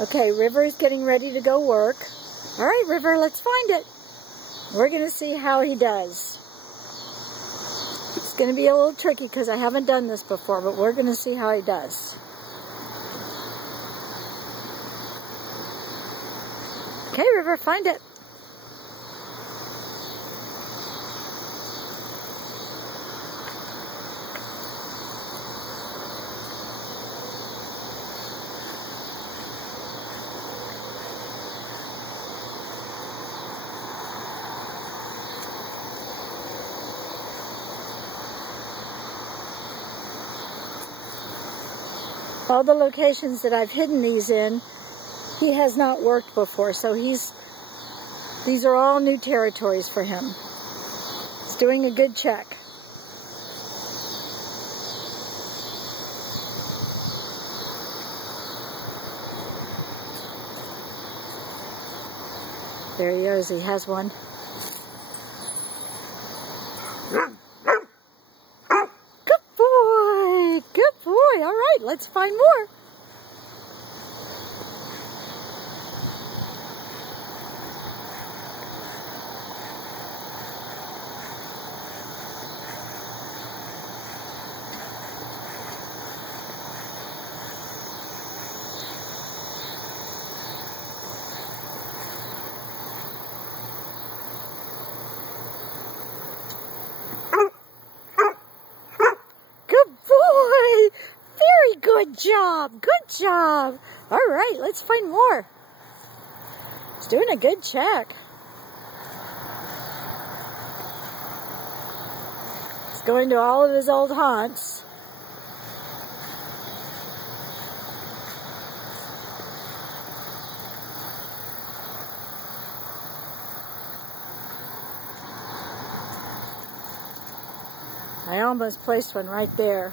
Okay, River is getting ready to go work. All right, River, let's find it. We're going to see how he does. It's going to be a little tricky because I haven't done this before, but we're going to see how he does. Okay, River, find it. All the locations that I've hidden these in, he has not worked before, so these are all new territories for him. He's doing a good check. There he is, he has one. All right, let's find more. Good job, good job. All right, let's find more. He's doing a good check. He's going to all of his old haunts. I almost placed one right there.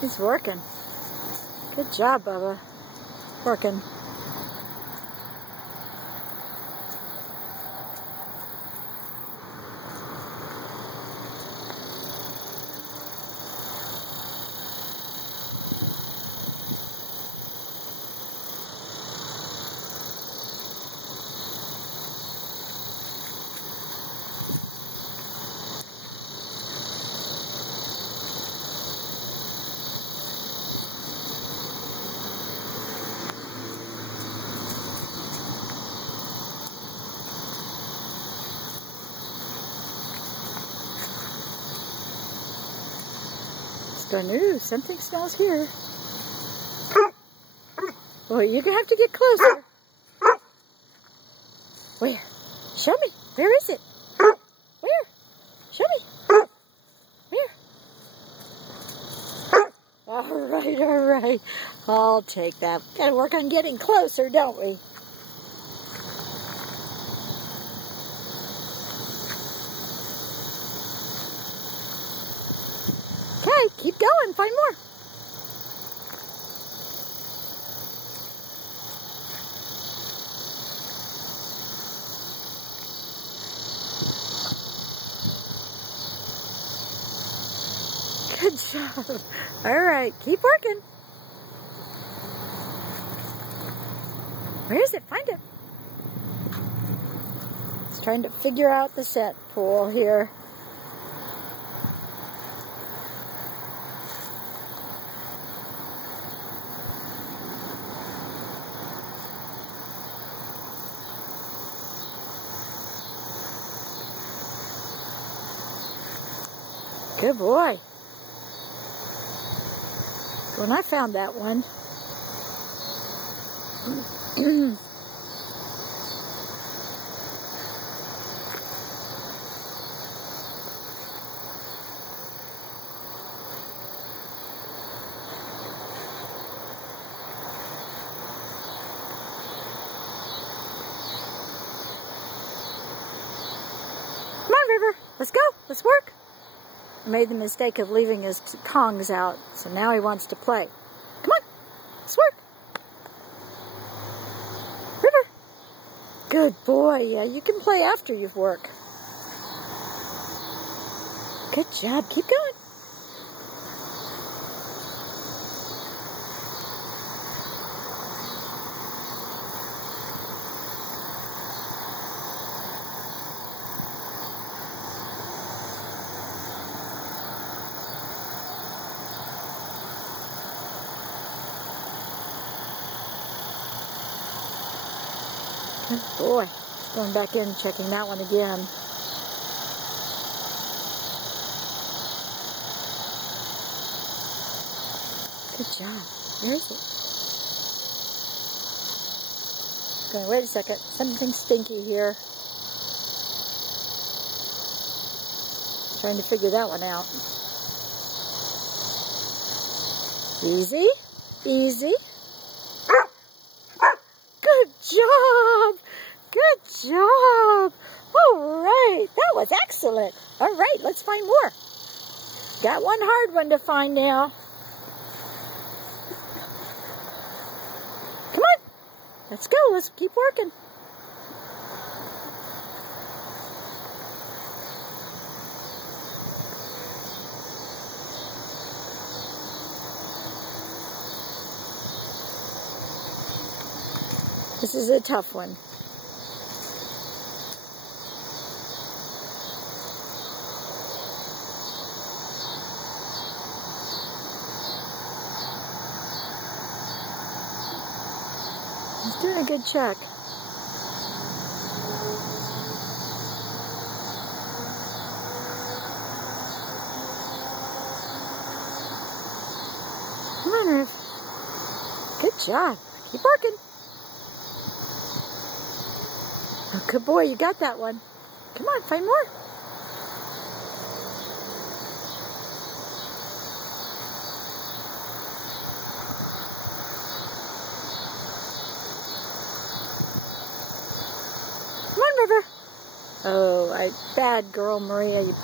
He's working. Good job, Bubba. Working. Ooh, something smells here. Well, you're going to have to get closer. Where? Show me. Where is it? Where? Show me. Where? All right. I'll take that. Got to work on getting closer, don't we? Okay, keep going, find more. Good job. All right, keep working. Where is it? Find it. It's trying to figure out the set pool here. Good boy. So when I found that one, come on, River, let's go, let's work. I made the mistake of leaving his Kongs out, so now he wants to play. Come on, let's work. River. Good boy. Yeah, you can play after you work. Good job. Keep going. Good boy. Going back in, checking that one again. Good job. Where is it? Okay, wait a second. Something stinky here. Trying to figure that one out. Easy. Easy. Good job. Good job. All right. That was excellent. All right, let's find more. Got one hard one to find now. Come on. Let's go. Let's keep working. This is a tough one. He's doing a good check. Come on, Riv. Good job. Keep working. Oh, good boy, you got that one. Come on, find more. Come on, River. Oh, bad girl, Maria. You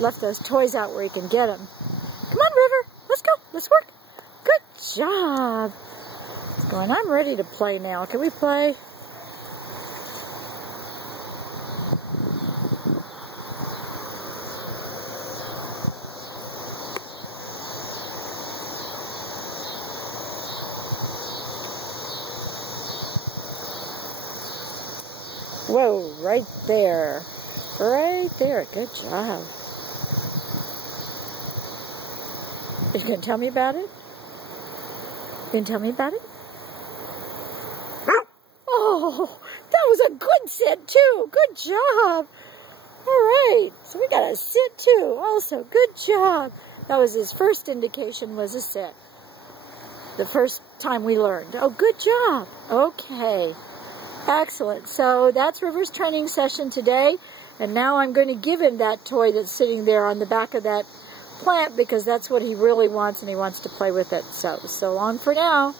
left those toys out where you can get them. Come on, River. Let's go. Let's work. Good job. It's going. I'm ready to play now. Can we play? Whoa, right there. Right there. Good job. Are you going to tell me about it? You going to tell me about it? Oh, that was a good sit, too. Good job. All right. So we got a sit, too. Also, good job. That was his first indication was a sit. The first time we learned. Oh, good job. Okay. Excellent. So that's River's training session today. And now I'm going to give him that toy that's sitting there on the back of that plant because that's what he really wants and he wants to play with it. So long for now.